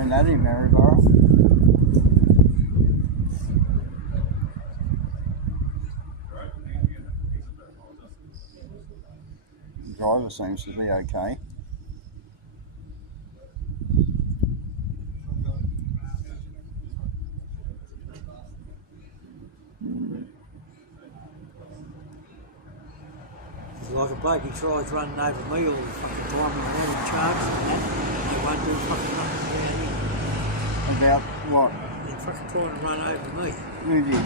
seen that in Maryborough. The driver seems to be okay. Like a bloke, he tries running over me all the fucking time and I'm having charges and that. They won't do fucking nothing about it. About what? They're fucking trying to run over me. Who did?